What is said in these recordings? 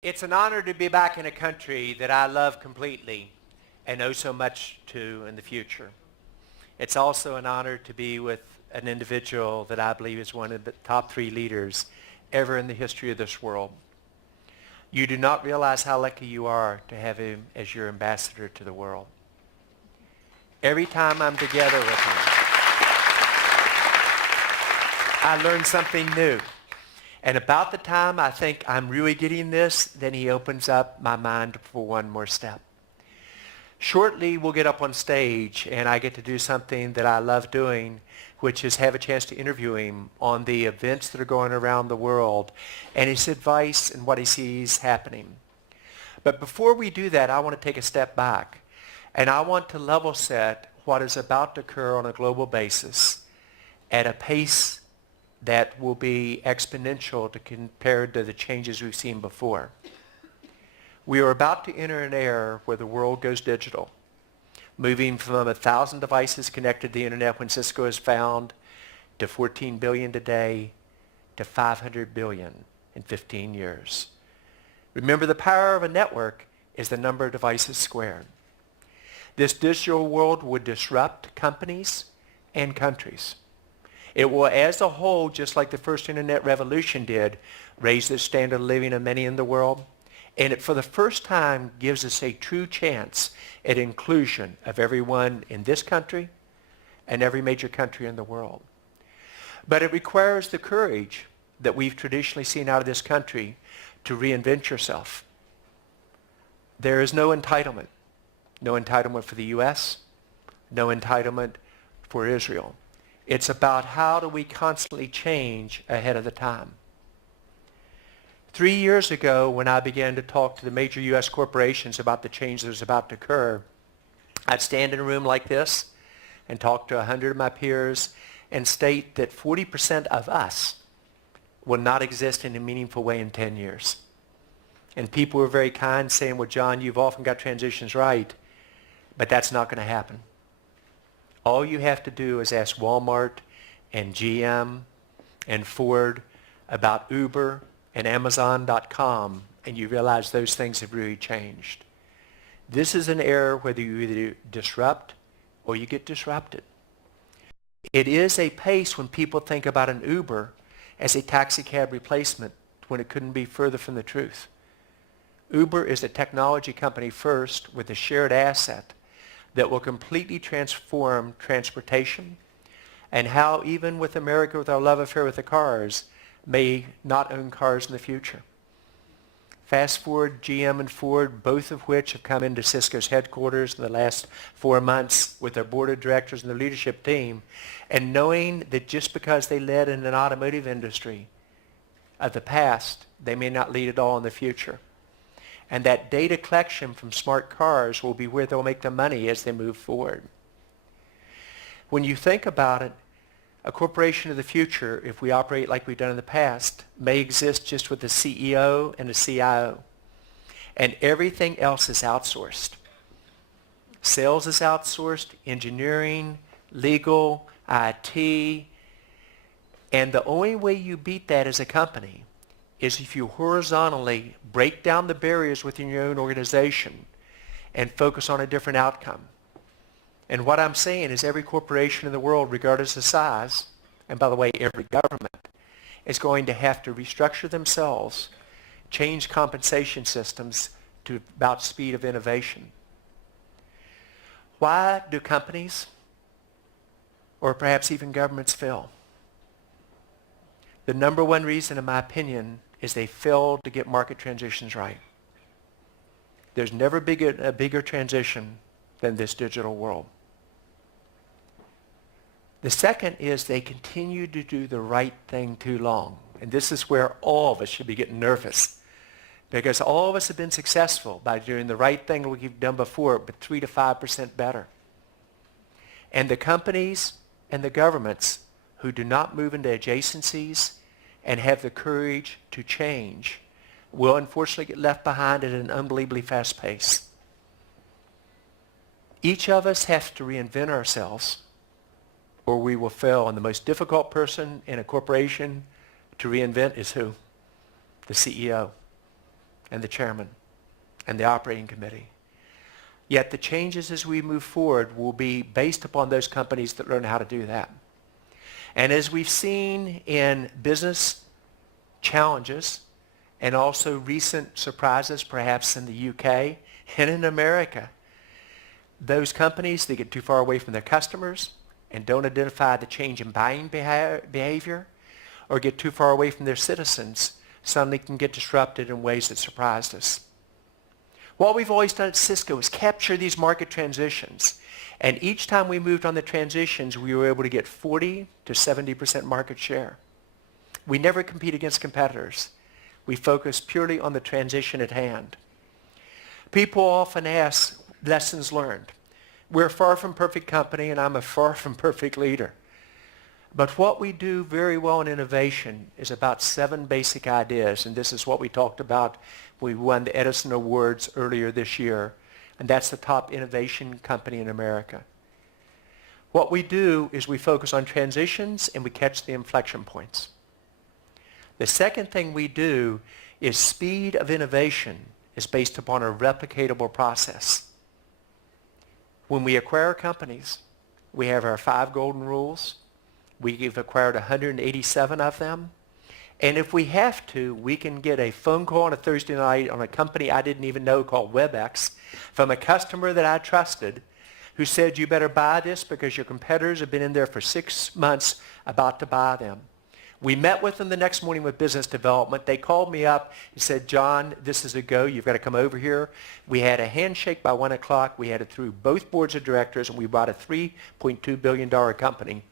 It's an honor to be back in a country that I love completely and owe so much to in the future. It's also an honor to be with an individual that I believe is one of the top 3 leaders ever in the history of this world. You do not realize how lucky you are to have him as your ambassador to the world. Every time I'm together with him, I learn something new. And about the time I think I'm really getting this, then he opens up my mind for one more step. Shortly, we'll get up on stage, and I get to do something that I love doing, which is have a chance to interview him on the events that are going around the world and his advice and what he sees happening. But before we do that, I want to take a step back, and I want to level set what is about to occur on a global basis at a pace that will be exponential compared to the changes we've seen before. We are about to enter an era where the world goes digital, moving from 1,000 devices connected to the internet when Cisco is found to 14 billion today to 500 billion in 15 years. Remember, the power of a network is the number of devices squared. This digital world would disrupt companies and countries. It will, as a whole, just like the first internet revolution did, raise the standard of living of many in the world. And it, for the first time, gives us a true chance at inclusion of everyone in this country and every major country in the world. But it requires the courage that we've traditionally seen out of this country to reinvent yourself. There is no entitlement. No entitlement for the U.S., no entitlement for Israel. It's about how do we constantly change ahead of the time. 3 years ago, when I began to talk to the major U.S. corporations about the change that was about to occur, I'd stand in a room like this and talk to 100 of my peers and state that 40% of us will not exist in a meaningful way in 10 years. And people were very kind, saying, well, John, you've often got transitions right, but that's not going to happen. All you have to do is ask Walmart and GM and Ford about Uber and Amazon.com, and you realize those things have really changed. This is an era whether you either disrupt or you get disrupted. It is a pace when people think about an Uber as a taxi cab replacement when it couldn't be further from the truth. Uber is a technology company first with a shared asset that will completely transform transportation and how even with America, with our love affair with the cars, may not own cars in the future. Fast forward, GM and Ford, both of which have come into Cisco's headquarters in the last 4 months with their board of directors and their leadership team, and knowing that just because they led in an automotive industry of the past, they may not lead at all in the future. And that data collection from smart cars will be where they'll make the money as they move forward. When you think about it, a corporation of the future, if we operate like we've done in the past, may exist just with a CEO and a CIO. And everything else is outsourced. Sales is outsourced, engineering, legal, IT. And the only way you beat that as a company is if you horizontally break down the barriers within your own organization and focus on a different outcome. And what I'm saying is every corporation in the world, regardless of size, and by the way, every government, is going to have to restructure themselves, change compensation systems to about speed of innovation. Why do companies, or perhaps even governments, fail? The number one reason, in my opinion, is they failed to get market transitions right. There's never been a bigger transition than this digital world. The second is they continue to do the right thing too long. And this is where all of us should be getting nervous. Because all of us have been successful by doing the right thing we've done before, but 3 to 5% better. And the companies and the governments who do not move into adjacencies and have the courage to change will unfortunately get left behind at an unbelievably fast pace. Each of us has to reinvent ourselves or we will fail. And the most difficult person in a corporation to reinvent is who? The CEO. and the chairman and the operating committee. Yet the changes as we move forward will be based upon those companies that learn how to do that. And as we've seen in business challenges and also recent surprises, perhaps in the UK and in America, those companies that get too far away from their customers and don't identify the change in buying behavior or get too far away from their citizens suddenly can get disrupted in ways that surprised us. What we've always done at Cisco is capture these market transitions. And each time we moved on the transitions, we were able to get 40 to 70% market share. We never compete against competitors. We focus purely on the transition at hand. People often ask, lessons learned. We're a far from perfect company, and I'm a far from perfect leader. But what we do very well in innovation is about 7 basic ideas, and this is what we talked about. We won the Edison Awards earlier this year, and that's the top innovation company in America. What we do is we focus on transitions and we catch the inflection points. The second thing we do is speed of innovation is based upon a replicatable process. When we acquire companies, we have our 5 golden rules. We've acquired 187 of them. And if we have to, we can get a phone call on a Thursday night on a company I didn't even know called WebEx from a customer that I trusted who said, you better buy this because your competitors have been in there for 6 months about to buy them. We met with them the next morning with business development. They called me up and said, John, this is a go. You've got to come over here. We had a handshake by 1 o'clock. We had it through both boards of directors, and we bought a $3.2 billion company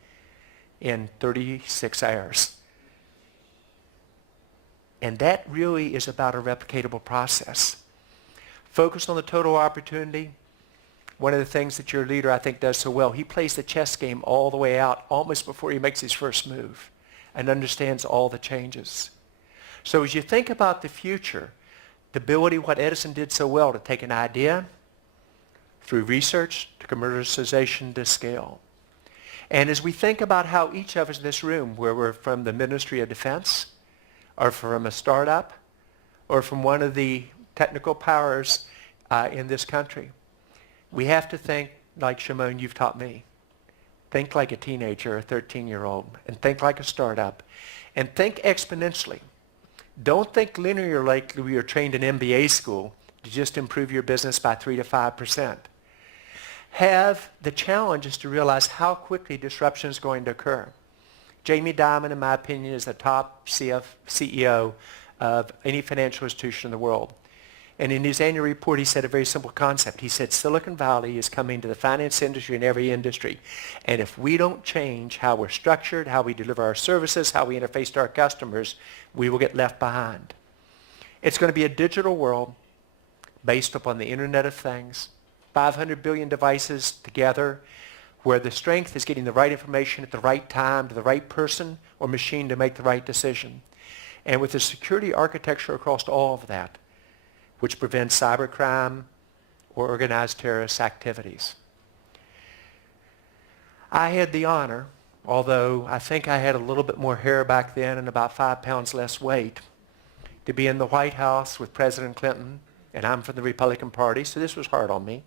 in 36 hours. And that really is about a replicatable process. Focused on the total opportunity. One of the things that your leader, I think, does so well, he plays the chess game all the way out almost before he makes his first move and understands all the changes. So as you think about the future, the ability, what Edison did so well, to take an idea through research to commercialization to scale. And as we think about how each of us in this room, where we're from the Ministry of Defense, or from a startup, or from one of the technical powers in this country, we have to think like, Shimon, you've taught me. Think like a teenager, a 13-year-old, and think like a startup. And think exponentially. Don't think linear like we were trained in MBA school to just improve your business by 3 to 5%. Have the challenge is to realize how quickly disruption is going to occur. Jamie Dimon, in my opinion, is the top CEO of any financial institution in the world. And in his annual report, he said a very simple concept. He said, Silicon Valley is coming to the finance industry and every industry. And if we don't change how we're structured, how we deliver our services, how we interface to our customers, we will get left behind. It's going to be a digital world based upon the Internet of Things, 500 billion devices together, where the strength is getting the right information at the right time to the right person or machine to make the right decision. And with the security architecture across all of that, which prevents cybercrime or organized terrorist activities. I had the honor, although I think I had a little bit more hair back then and about 5 pounds less weight, to be in the White House with President Clinton, and I'm from the Republican Party, so this was hard on me.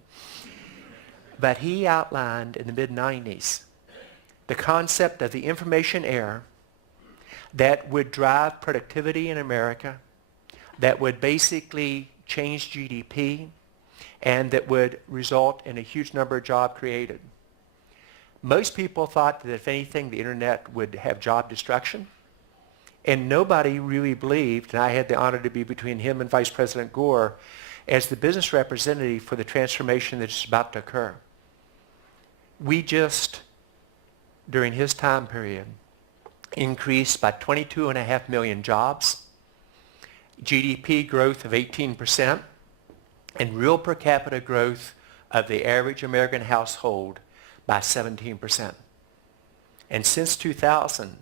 But he outlined in the mid-90s the concept of the information era that would drive productivity in America, that would basically change GDP, and that would result in a huge number of jobs created. Most people thought that if anything, the internet would have job destruction. And nobody really believed, and I had the honor to be between him and Vice President Gore as the business representative for the transformation that's about to occur. We just, during his time period, increased by 22.5 million jobs, GDP growth of 18%, and real per capita growth of the average American household by 17%. And since 2000,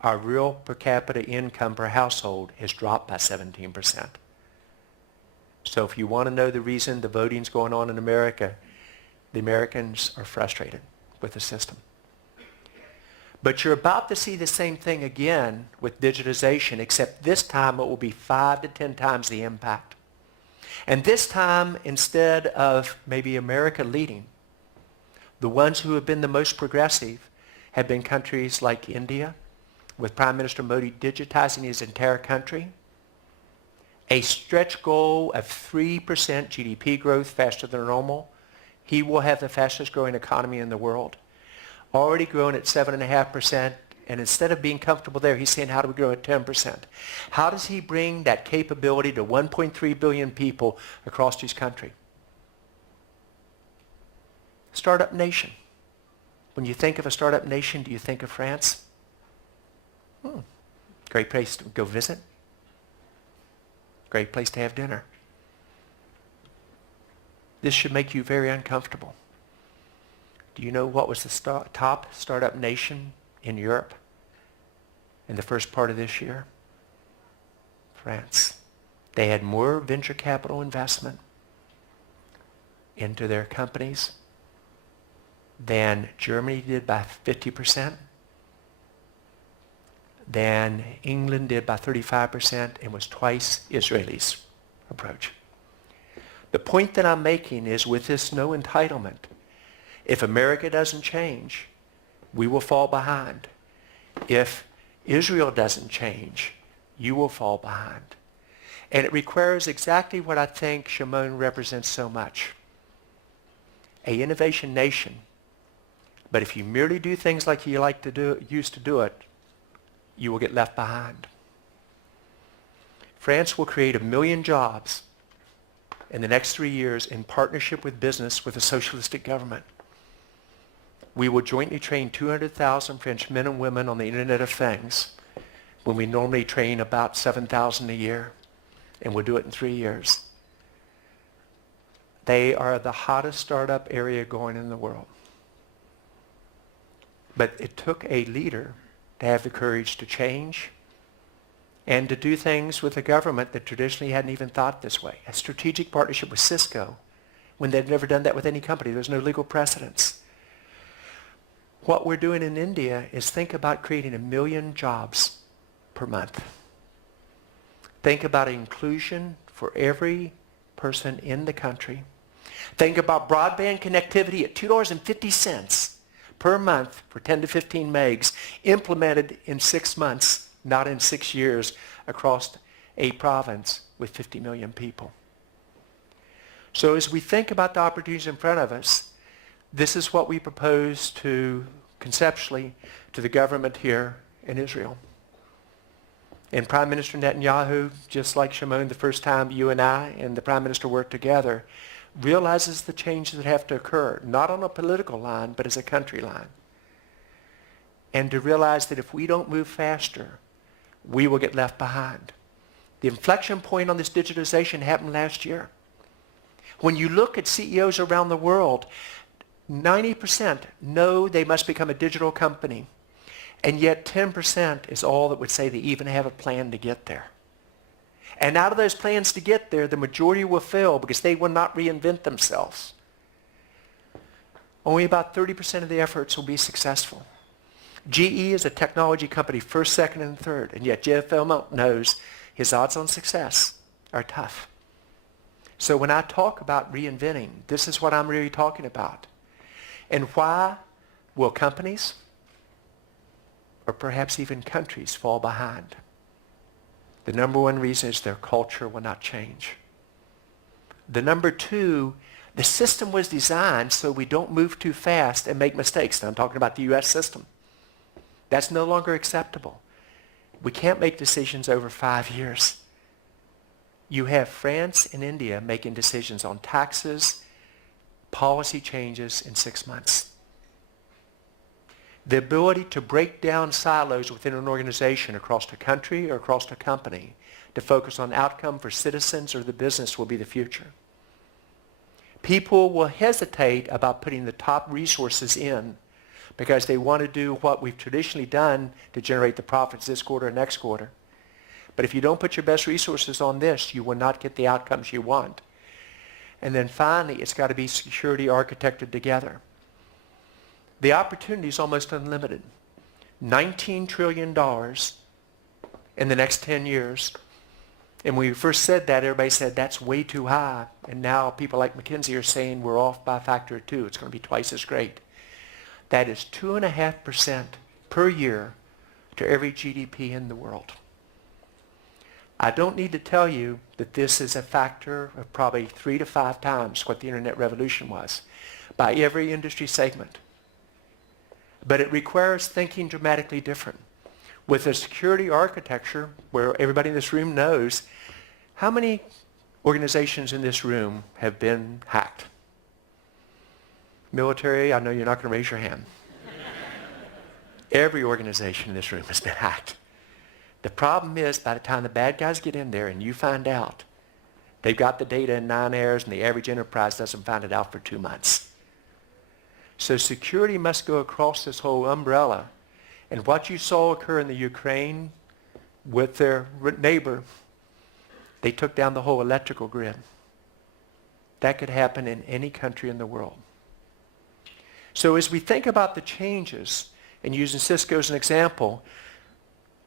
our real per capita income per household has dropped by 17%. So if you want to know the reason the voting's going on in America, the Americans are frustrated with the system. But you're about to see the same thing again with digitization, except this time it will be 5 to 10 times the impact. And this time, instead of maybe America leading, the ones who have been the most progressive have been countries like India, with Prime Minister Modi digitizing his entire country. A stretch goal of 3% GDP growth faster than normal. He will have the fastest growing economy in the world. Already grown at 7.5%, and instead of being comfortable there, he's saying, how do we grow at 10%? How does he bring that capability to 1.3 billion people across his country? Startup nation. When you think of a startup nation, do you think of France? Great place to go visit. Great place to have dinner. This should make you very uncomfortable. Do you know what was the top startup nation in Europe in the first part of this year? France. They had more venture capital investment into their companies than Germany did by 50%, than England did by 35%, and was twice Israel's approach. The point that I'm making is, with this no entitlement, if America doesn't change, we will fall behind. If Israel doesn't change, you will fall behind. And it requires exactly what I think Shimon represents so much. An innovation nation. But if you merely do things like you used to do it, you will get left behind. France will create 1 million jobs in the next 3 years in partnership with business with a socialistic government. We will jointly train 200,000 French men and women on the Internet of Things when we normally train about 7,000 a year, and we'll do it in 3 years. They are the hottest startup area going in the world. But it took a leader to have the courage to change and to do things with a government that traditionally hadn't even thought this way. A strategic partnership with Cisco, when they've never done that with any company. There's no legal precedence. What we're doing in India is think about creating 1 million jobs per month. Think about inclusion for every person in the country. Think about broadband connectivity at $2.50 per month for 10 to 15 megs, implemented in 6 months, not in 6 years, across a province with 50 million people. So as we think about the opportunities in front of us, this is what we propose to, conceptually, to the government here in Israel. And Prime Minister Netanyahu, just like Shimon, the first time you and I and the Prime Minister worked together, realizes the changes that have to occur, not on a political line, but as a country line. And to realize that if we don't move faster, we will get left behind. The inflection point on this digitization happened last year. When you look at CEOs around the world, 90% know they must become a digital company, and yet 10% is all that would say they even have a plan to get there. And out of those plans to get there, the majority will fail because they will not reinvent themselves. Only about 30% of the efforts will be successful. GE is a technology company, first, second, and third, and yet Jeff Immelt knows his odds on success are tough. So when I talk about reinventing, this is what I'm really talking about. And why will companies, or perhaps even countries, fall behind? The number one reason is their culture will not change. The number two, the system was designed so we don't move too fast and make mistakes. Now I'm talking about the U.S. system. That's no longer acceptable. We can't make decisions over 5 years. You have France and India making decisions on taxes, policy changes in 6 months. The ability to break down silos within an organization across a country or across a company to focus on outcome for citizens or the business will be the future. People will hesitate about putting the top resources in because they want to do what we've traditionally done to generate the profits this quarter and next quarter. But if you don't put your best resources on this, you will not get the outcomes you want. And then finally, it's got to be security architected together. The opportunity is almost unlimited. $19 trillion in the next 10 years. And when we first said that, everybody said that's way too high. And now people like McKinsey are saying we're off by a factor of 2. It's going to be twice as great. That is 2.5% per year to every GDP in the world. I don't need to tell you that this is a factor of probably 3 to 5 times what the internet revolution was by every industry segment. But it requires thinking dramatically different. With a security architecture where everybody in this room knows, how many organizations in this room have been hacked? Military, I know you're not going to raise your hand. Every organization in this room has been hacked. The problem is, by the time the bad guys get in there and you find out, they've got the data in 9 hours and the average enterprise doesn't find it out for 2 months. So security must go across this whole umbrella. And what you saw occur in the Ukraine with their neighbor, they took down the whole electrical grid. That could happen in any country in the world. So as we think about the changes, and using Cisco as an example,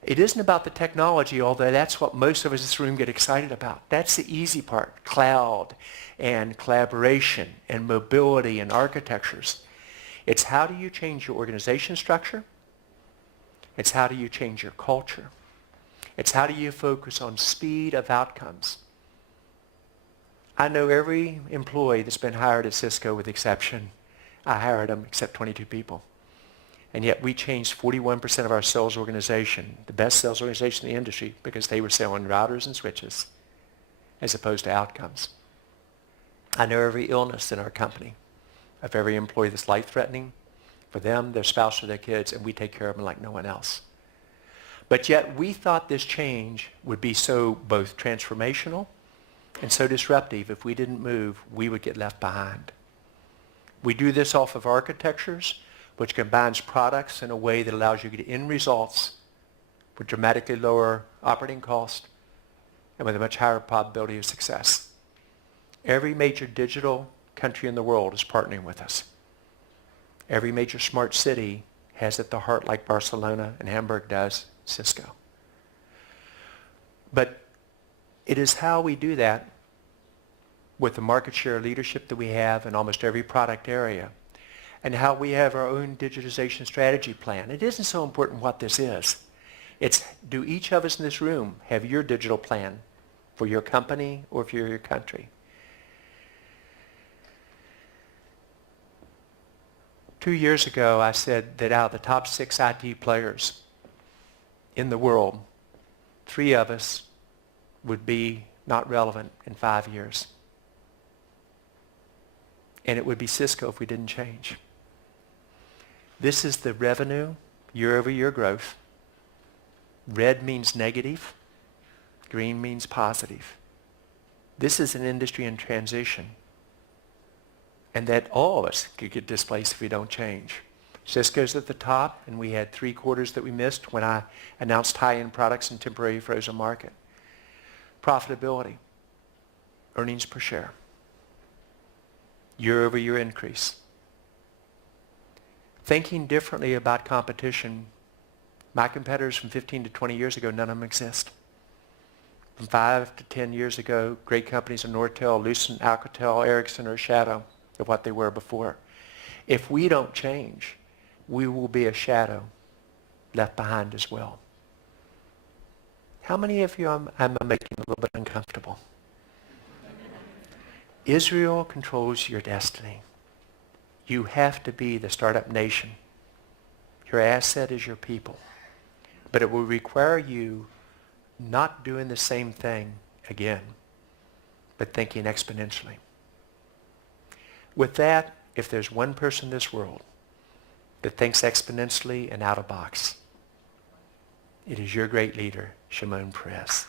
it isn't about the technology, although that's what most of us in this room get excited about. That's the easy part, cloud and collaboration and mobility and architectures. It's how do you change your organization structure? It's how do you change your culture? It's how do you focus on speed of outcomes? I know every employee that's been hired at Cisco with exception. I hired them except 22 people. And yet we changed 41% of our sales organization, the best sales organization in the industry, because they were selling routers and switches as opposed to outcomes. I know every illness in our company of every employee that's life-threatening for them, their spouse, or their kids, and we take care of them like no one else. But yet we thought this change would be so both transformational and so disruptive. If we didn't move, we would get left behind. We do this off of architectures, which combines products in a way that allows you to get end results with dramatically lower operating cost and with a much higher probability of success. Every major digital country in the world is partnering with us. Every major smart city has at the heart, like Barcelona and Hamburg does, Cisco. But it is how we do that with the market share leadership that we have in almost every product area, and how we have our own digitization strategy plan. It isn't so important what this is. It's, do each of us in this room have your digital plan for your company or for your country? 2 years ago, I said that out of the top 6 IT players in the world, 3 of us would be not relevant in 5 years. And it would be Cisco if we didn't change. This is the revenue, year-over-year growth. Red means negative. Green means positive. This is an industry in transition. And that all of us could get displaced if we don't change. Cisco's at the top, and we had 3 quarters that we missed when I announced high-end products in temporary frozen market. Profitability, earnings per share, year-over-year increase. Thinking differently about competition, my competitors from 15 to 20 years ago, none of them exist. From 5 to 10 years ago, great companies in Nortel, Lucent, Alcatel, Ericsson are a shadow of what they were before. If we don't change, we will be a shadow left behind as well. How many of you I'm making a little bit uncomfortable? Israel controls your destiny. You have to be the startup nation. Your asset is your people. But it will require you not doing the same thing again, but thinking exponentially. With that, if there's one person in this world that thinks exponentially and out of box, it is your great leader, Shimon Peres.